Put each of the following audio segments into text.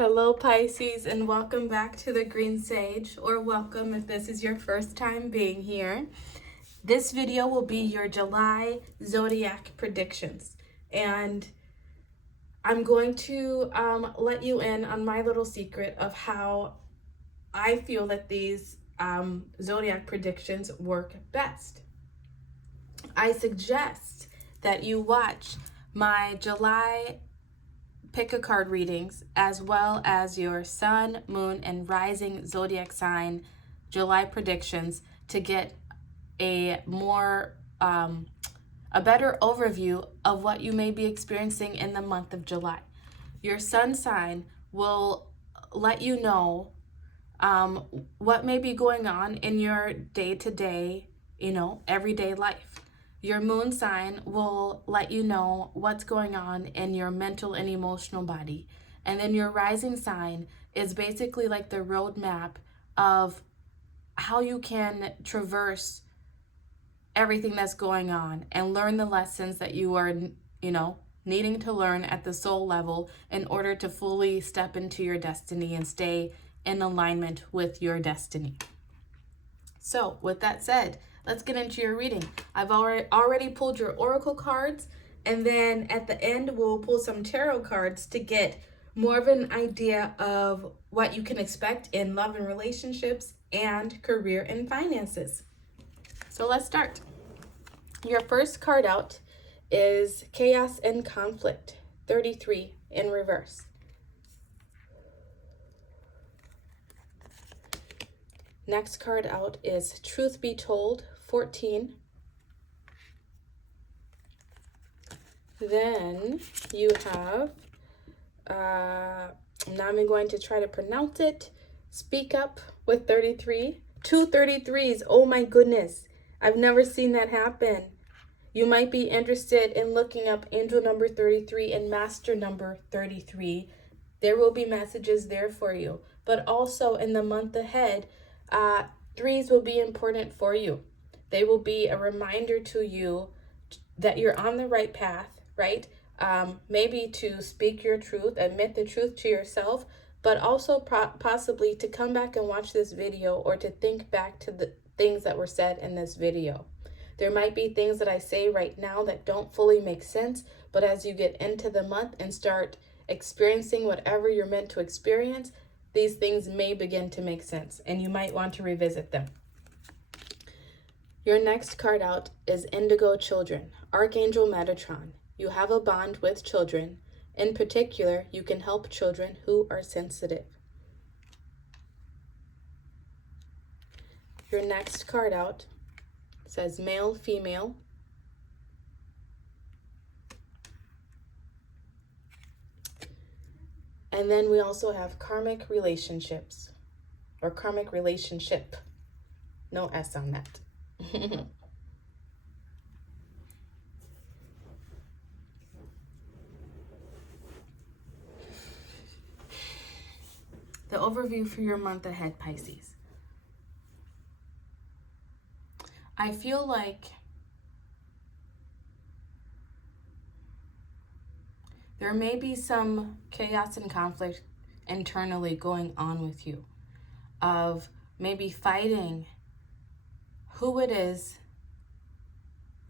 Hello Pisces, and welcome back to the Green Sage, or welcome if this is your first time being here. This video will be your July zodiac predictions, and I'm going to let you in on my little secret of how I feel that these zodiac predictions work best. I suggest that you watch my July pick a card readings, as well as your sun, moon, and rising zodiac sign July predictions to get a more a better overview of what you may be experiencing in the month of July. Your sun sign will let you know what may be going on in your day-to-day, everyday life. Your moon sign will let you know what's going on in your mental and emotional body. And then your rising sign is basically like the roadmap of how you can traverse everything that's going on and learn the lessons that you are, needing to learn at the soul level in order to fully step into your destiny and stay in alignment with your destiny. So with that said, let's get into your reading. I've already pulled your oracle cards, and then at the end we'll pull some tarot cards to get more of an idea of what you can expect in love and relationships and career and finances. So let's start. Your first card out is Chaos and Conflict, 33 in reverse. Next card out is Truth Be Told, 14. Then you have, now I'm going to try to pronounce it, Speak Up with 33. 2 33s, oh my goodness. I've never seen that happen. You might be interested in looking up angel number 33 and master number 33. There will be messages there for you. But also in the month ahead, threes will be important for you. They will be a reminder to you that you're on the right path, right? Maybe to speak your truth, admit the truth to yourself, but also possibly to come back and watch this video or to think back to the things that were said in this video. There might be things that I say right now that don't fully make sense, but as you get into the month and start experiencing whatever you're meant to experience, these things may begin to make sense, and you might want to revisit them. Your next card out is Indigo Children, Archangel Metatron. You have a bond with children. In particular, you can help children who are sensitive. Your next card out says Male, Female. And then we also have karmic relationships, or karmic relationship. No S on that. The overview for your month ahead, Pisces. I feel like there may be some chaos and conflict internally going on with you, of maybe fighting who it is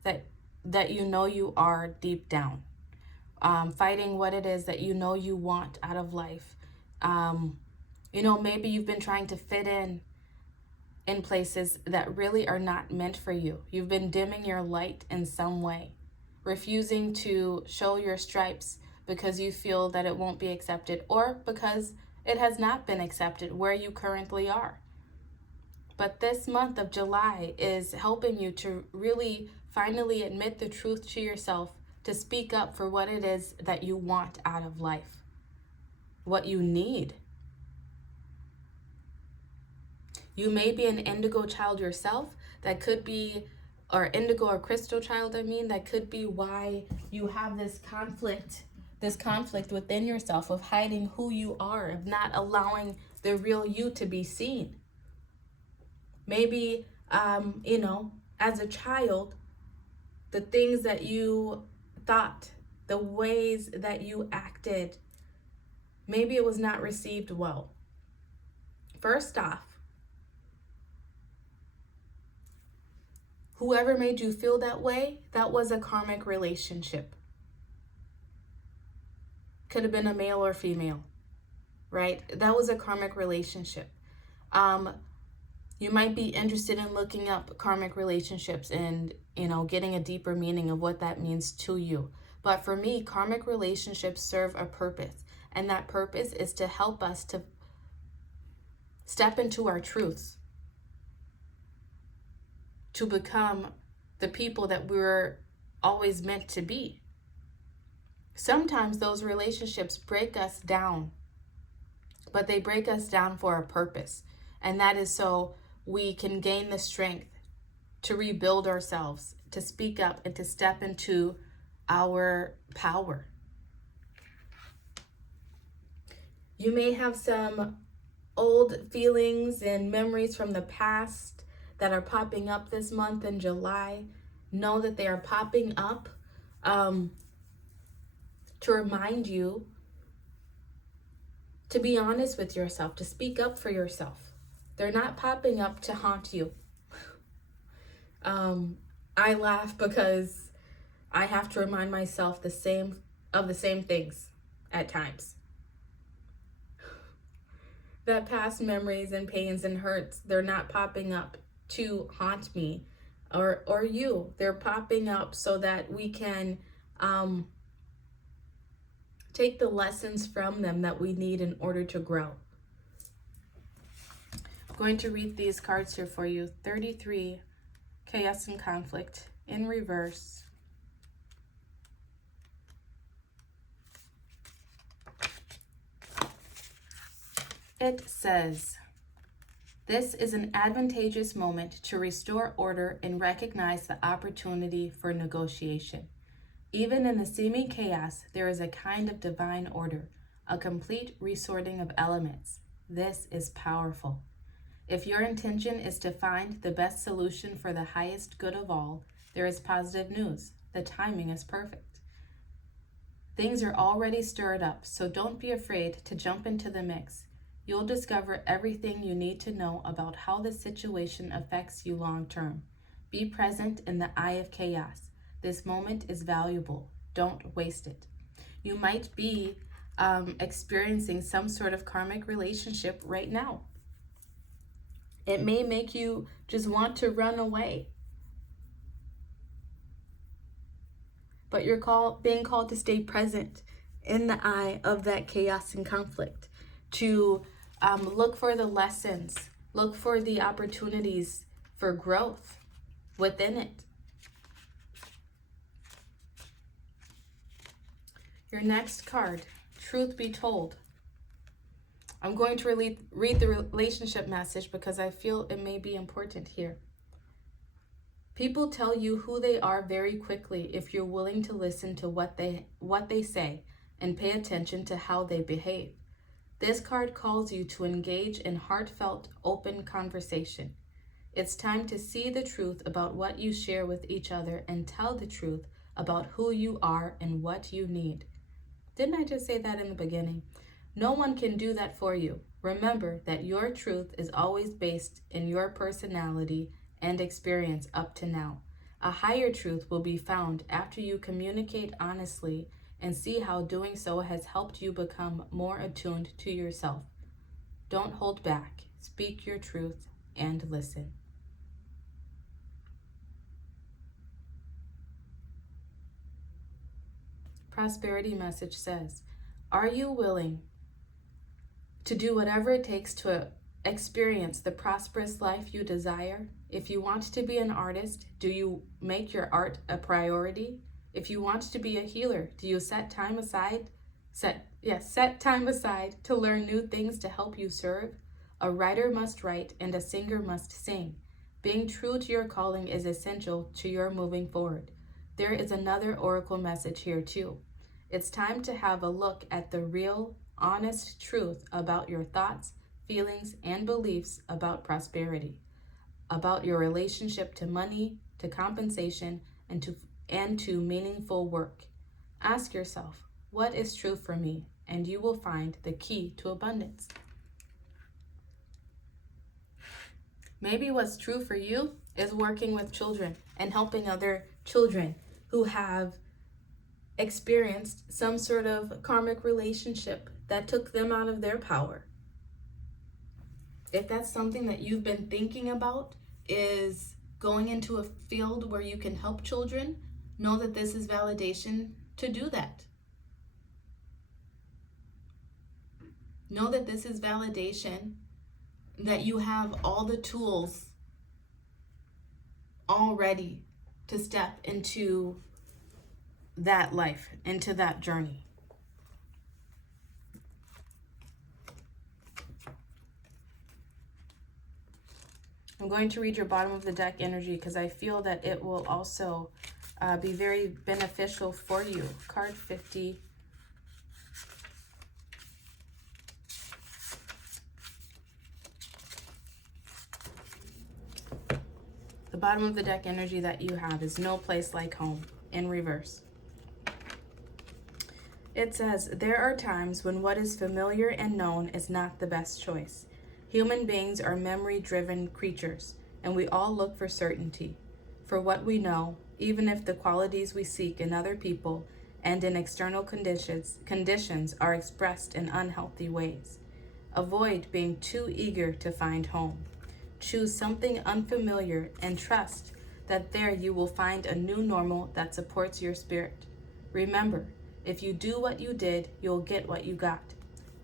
that you know you are deep down, fighting what it is that you know you want out of life. Maybe you've been trying to fit in places that really are not meant for you. You've been dimming your light in some way, refusing to show your stripes because you feel that it won't be accepted, or because it has not been accepted where you currently are. But this month of July is helping you to really finally admit the truth to yourself, to speak up for what it is that you want out of life, what you need. You may be an indigo child yourself. That could be, or indigo or crystal child, that could be why you have this conflict within yourself of hiding who you are, of not allowing the real you to be seen. Maybe, as a child, the things that you thought, the ways that you acted, maybe it was not received well. First off, whoever made you feel that way, that was a karmic relationship. Could have been a male or female, right? That was a karmic relationship. You might be interested in looking up karmic relationships and, getting a deeper meaning of what that means to you. But for me, karmic relationships serve a purpose. And that purpose is to help us to step into our truths, to become the people that we were always meant to be. Sometimes those relationships break us down, but they break us down for a purpose. And that is so we can gain the strength to rebuild ourselves, to speak up, and to step into our power. You may have some old feelings and memories from the past that are popping up this month in July. Know that they are popping up to remind you to be honest with yourself, to speak up for yourself. They're not popping up to haunt you. I laugh because I have to remind myself the same things at times. That past memories and pains and hurts, they're not popping up to haunt me or you. They're popping up so that we can take the lessons from them that we need in order to grow. I'm going to read these cards here for you. 33, Chaos and Conflict in reverse. It says, this is an advantageous moment to restore order and recognize the opportunity for negotiation. Even in the seeming chaos, there is a kind of divine order, a complete resorting of elements. This is powerful. If your intention is to find the best solution for the highest good of all, there is positive news. The timing is perfect. Things are already stirred up, so don't be afraid to jump into the mix. You'll discover everything you need to know about how the situation affects you long term. Be present in the eye of chaos. This moment is valuable. Don't waste it. You might be experiencing some sort of karmic relationship right now. It may make you just want to run away. But you're being called to stay present in the eye of that chaos and conflict, to look for the lessons, look for the opportunities for growth within it. Your next card, Truth Be Told. I'm going to read the relationship message because I feel it may be important here. People tell you who they are very quickly if you're willing to listen to what they say and pay attention to how they behave. This card calls you to engage in heartfelt, open conversation. It's time to see the truth about what you share with each other and tell the truth about who you are and what you need. Didn't I just say that in the beginning? No one can do that for you. Remember that your truth is always based in your personality and experience up to now. A higher truth will be found after you communicate honestly and see how doing so has helped you become more attuned to yourself. Don't hold back. Speak your truth and listen. Prosperity message says, are you willing to do whatever it takes to experience the prosperous life you desire? If you want to be an artist, do you make your art a priority? If you want to be a healer, do you set time aside to learn new things to help you serve? A writer must write and a singer must sing. Being true to your calling is essential to your moving forward. There is another oracle message here too. It's time to have a look at the real, honest truth about your thoughts, feelings, and beliefs about prosperity, about your relationship to money, to compensation, and to meaningful work. Ask yourself, what is true for me, and you will find the key to abundance. Maybe what's true for you is working with children and helping other children who have experienced some sort of karmic relationship that took them out of their power. If that's something that you've been thinking about, is going into a field where you can help children, know that this is validation to do that. Know that this is validation that you have all the tools all ready to step into that life, into that journey. I'm going to read your bottom of the deck energy because I feel that it will also be very beneficial for you. Card 50. The bottom of the deck energy that you have is no place like home, in reverse. It says, there are times when what is familiar and known is not the best choice. Human beings are memory-driven creatures, and we all look for certainty, for what we know, even if the qualities we seek in other people and in external conditions are expressed in unhealthy ways. Avoid being too eager to find home. Choose something unfamiliar and trust that there you will find a new normal that supports your spirit. Remember, if you do what you did, you'll get what you got.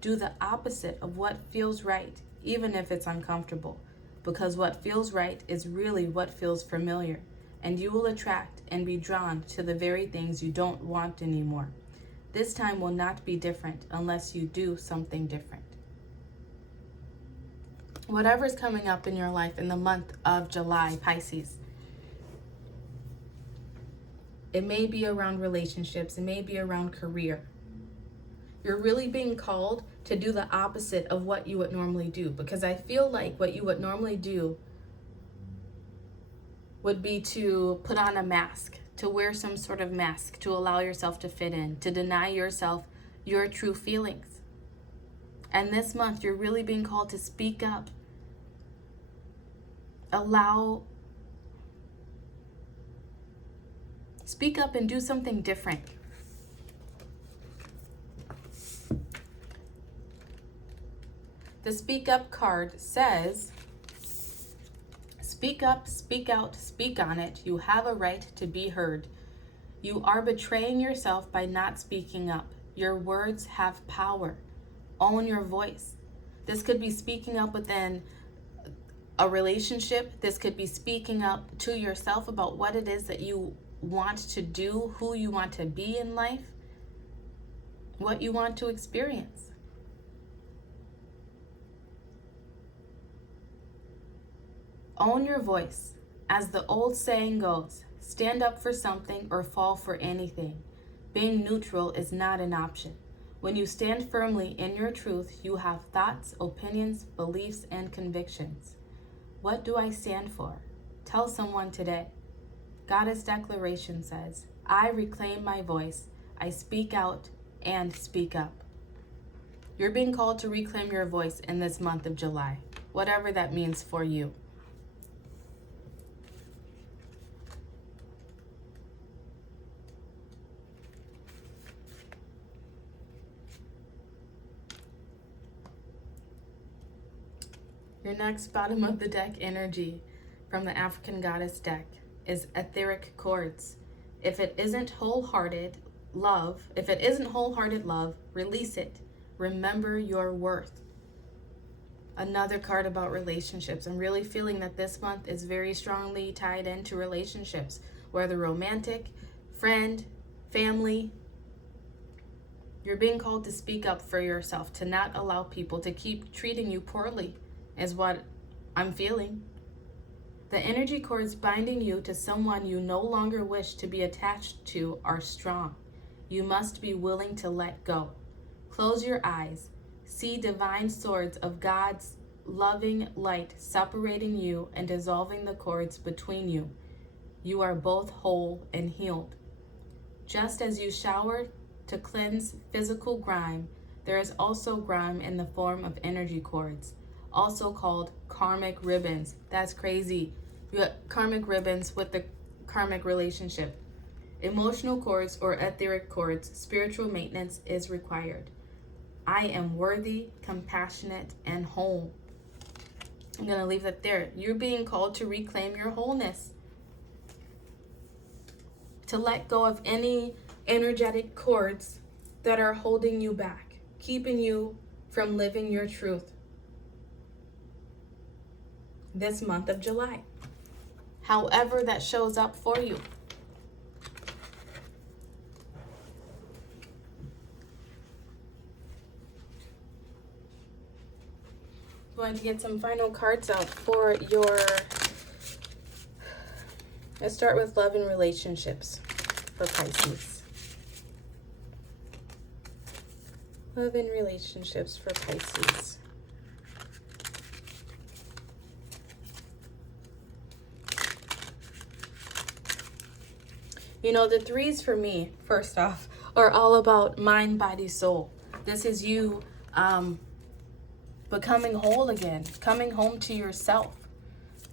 Do the opposite of what feels right, even if it's uncomfortable, because what feels right is really what feels familiar, and you will attract and be drawn to the very things you don't want anymore. This time will not be different unless you do something different. Whatever's coming up in your life in the month of July, Pisces, it may be around relationships, it may be around career. You're really being called to do the opposite of what you would normally do, because I feel like what you would normally do would be to put on a mask, to wear some sort of mask, to allow yourself to fit in, to deny yourself your true feelings. And this month, you're really being called to speak up. Speak up and do something different. The Speak Up card says, speak up, speak out, speak on it. You have a right to be heard. You are betraying yourself by not speaking up. Your words have power. Own your voice. This could be speaking up within a relationship. This could be speaking up to yourself about what it is that you want to do, who you want to be in life, what you want to experience. Own your voice. As the old saying goes, stand up for something or fall for anything. Being neutral is not an option. When you stand firmly in your truth, you have thoughts, opinions, beliefs, and convictions. What do I stand for? Tell someone today. Goddess Declaration says, I reclaim my voice. I speak out and speak up. You're being called to reclaim your voice in this month of July, whatever that means for you. Your next bottom of the deck energy from the African Goddess deck is etheric chords. If it isn't wholehearted love, release it. Remember your worth. Another card about relationships. I'm really feeling that this month is very strongly tied into relationships, whether romantic, friend, family. You're being called to speak up for yourself, to not allow people to keep treating you poorly, is what I'm feeling. The energy cords binding you to someone you no longer wish to be attached to are strong. You must be willing to let go. Close your eyes. See divine swords of God's loving light separating you and dissolving the cords between you. You are both whole and healed. Just as you shower to cleanse physical grime, There is also grime in the form of energy cords, also called karmic ribbons. That's crazy. You got karmic ribbons with the karmic relationship. Emotional cords or etheric cords, spiritual maintenance is required. I am worthy, compassionate, and whole. I'm going to leave that there. You're being called to reclaim your wholeness. To let go of any energetic cords that are holding you back, keeping you from living your truth this month of July. However that shows up for you. Going to get some final cards out for your, let's start with love and relationships for Pisces. Love and relationships for Pisces. You know, the threes for me, first off, are all about mind, body, soul. This is you becoming whole again, coming home to yourself,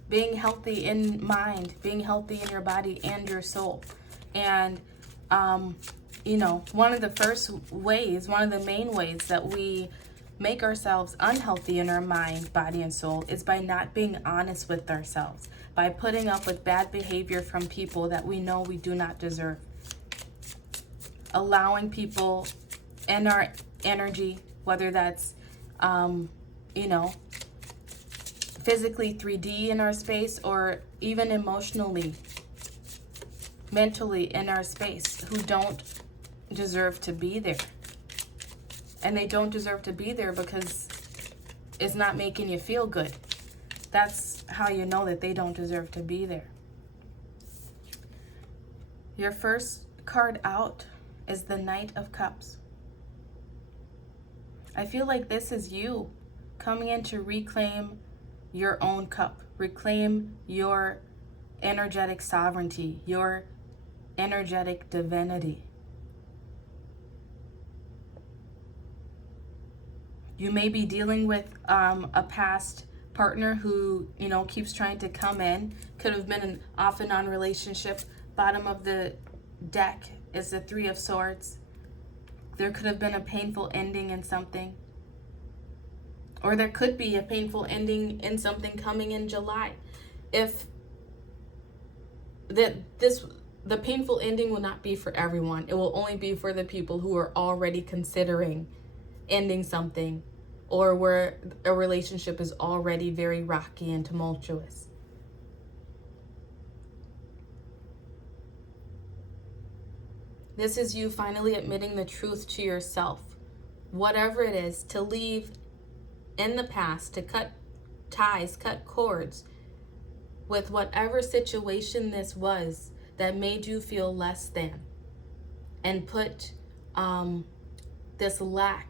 being healthy in mind, being healthy in your body and your soul. And, you know, one of the main ways that we make ourselves unhealthy in our mind, body, and soul is by not being honest with ourselves, by putting up with bad behavior from people that we know we do not deserve. Allowing people in our energy, whether that's, you know, physically 3D in our space or even emotionally, mentally in our space, who don't deserve to be there. And they don't deserve to be there because it's not making you feel good. That's how you know that they don't deserve to be there. Your first card out is the Knight of Cups. I feel like this is you coming in to reclaim your own cup, reclaim your energetic sovereignty, your energetic divinity. You may be dealing with a past partner who, you know, keeps trying to come in. Could have been an off and on relationship. Bottom of the deck is the Three of Swords. There could have been a painful ending in something. Or there could be a painful ending in something coming in July. If the painful ending will not be for everyone. It will only be for the people who are already considering ending something, or where a relationship is already very rocky and tumultuous. This is you finally admitting the truth to yourself. Whatever it is, to leave in the past, to cut ties, cut cords with whatever situation this was that made you feel less than, and put this lack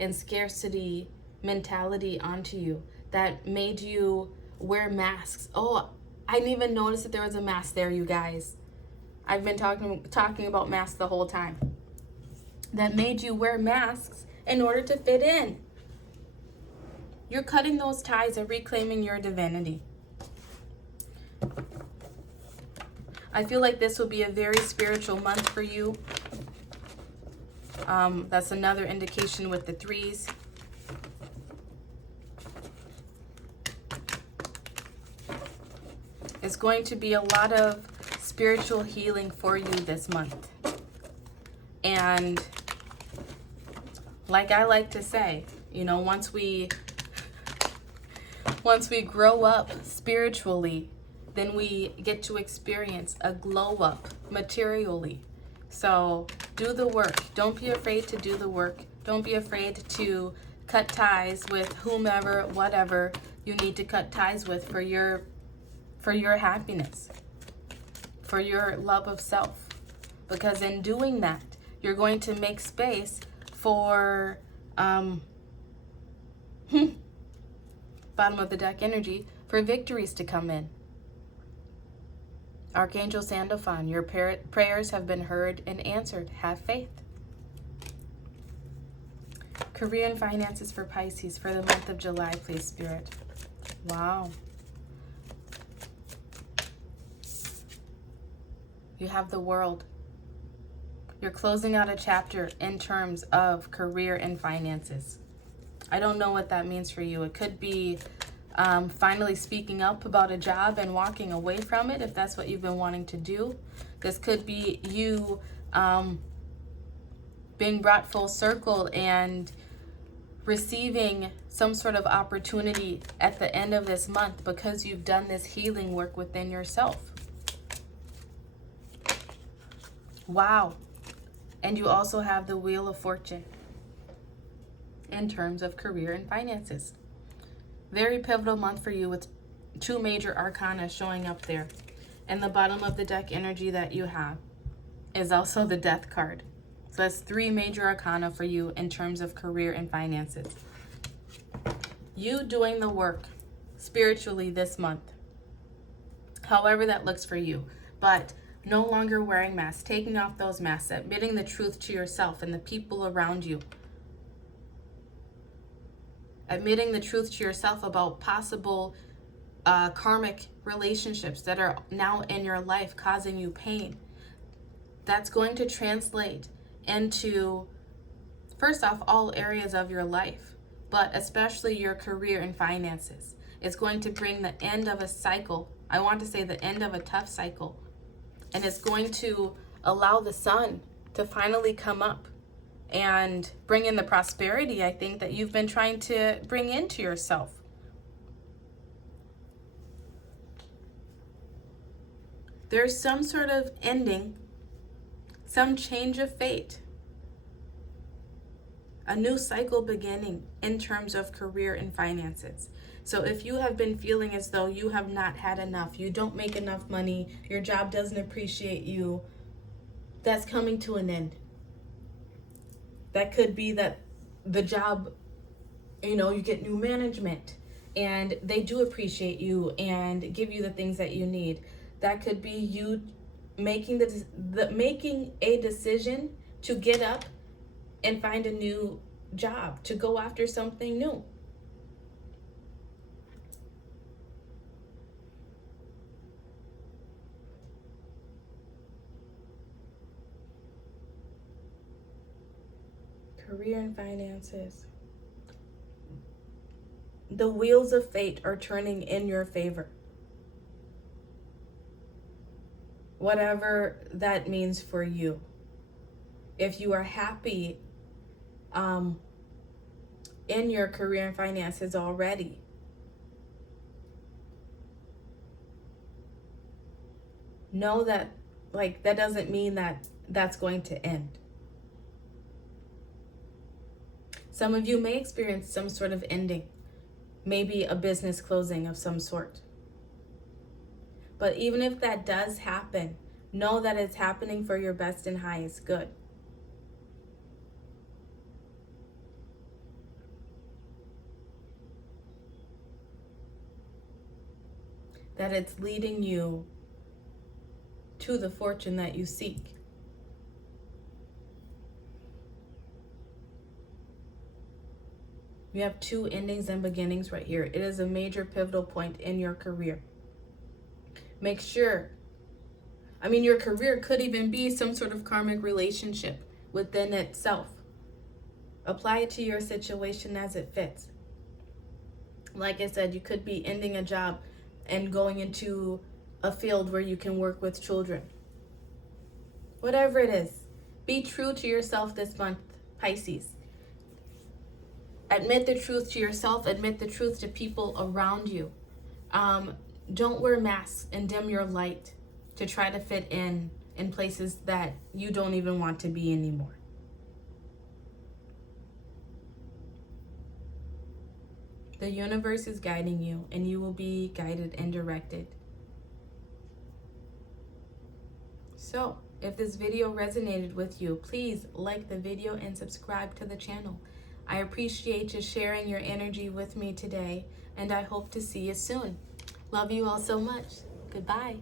and scarcity mentality onto you that made you wear masks. Oh, I didn't even notice that there was a mask there, you guys. I've been talking about masks the whole time. That made you wear masks in order to fit in. You're cutting those ties and reclaiming your divinity. I feel like this will be a very spiritual month for you. That's another indication with the threes. It's going to be a lot of spiritual healing for you this month. And like I like to say, you know, once we grow up spiritually, then we get to experience a glow up materially. So do the work. Don't be afraid to do the work. Don't be afraid to cut ties with whomever, whatever you need to cut ties with for your happiness, for your love of self. Because in doing that, you're going to make space for bottom of the deck energy, for victories to come in. Archangel Sandalphon, your prayers have been heard and answered. Have faith. Career and finances for Pisces for the month of July, please, Spirit. Wow. You have the World. You're closing out a chapter in terms of career and finances. I don't know what that means for you. It could be finally speaking up about a job and walking away from it if that's what you've been wanting to do. This could be you being brought full circle and receiving some sort of opportunity at the end of this month because you've done this healing work within yourself. Wow. And you also have the Wheel of Fortune in terms of career and finances. Very pivotal month for you with 2 major arcana showing up there. And the bottom of the deck energy that you have is also the Death card. So that's 3 major arcana for you in terms of career and finances. You doing the work spiritually this month, however that looks for you, but no longer wearing masks, taking off those masks, admitting the truth to yourself and the people around you. Admitting the truth to yourself about possible karmic relationships that are now in your life causing you pain. That's going to translate into, first off, all areas of your life, but especially your career and finances. It's going to bring the end of a cycle. I want to say the end of a tough cycle. And it's going to allow the sun to finally come up and bring in the prosperity, I think, that you've been trying to bring into yourself. There's some sort of ending, some change of fate, a new cycle beginning in terms of career and finances. So if you have been feeling as though you have not had enough, you don't make enough money, your job doesn't appreciate you, that's coming to an end. That could be that the job, you get new management and they do appreciate you and give you the things that you need. That could be you making making a decision to get up and find a new job, to go after something new. Career and finances. The wheels of fate are turning in your favor. Whatever that means for you. If you are happy in your career and finances already, know that that doesn't mean that that's going to end. Some of you may experience some sort of ending, maybe a business closing of some sort. But even if that does happen, know that it's happening for your best and highest good. That it's leading you to the fortune that you seek. You have 2 endings and beginnings right here. It is a major pivotal point in your career. Make sure, your career could even be some sort of karmic relationship within itself. Apply it to your situation as it fits. Like I said, you could be ending a job and going into a field where you can work with children. Whatever it is, be true to yourself this month, Pisces. Admit the truth to yourself. Admit the truth to people around you. Don't wear masks and dim your light to try to fit in places that you don't even want to be anymore. The universe is guiding you, and you will be guided and directed. So, if this video resonated with you, please like the video and subscribe to the channel. I appreciate you sharing your energy with me today, and I hope to see you soon. Love you all so much. Goodbye.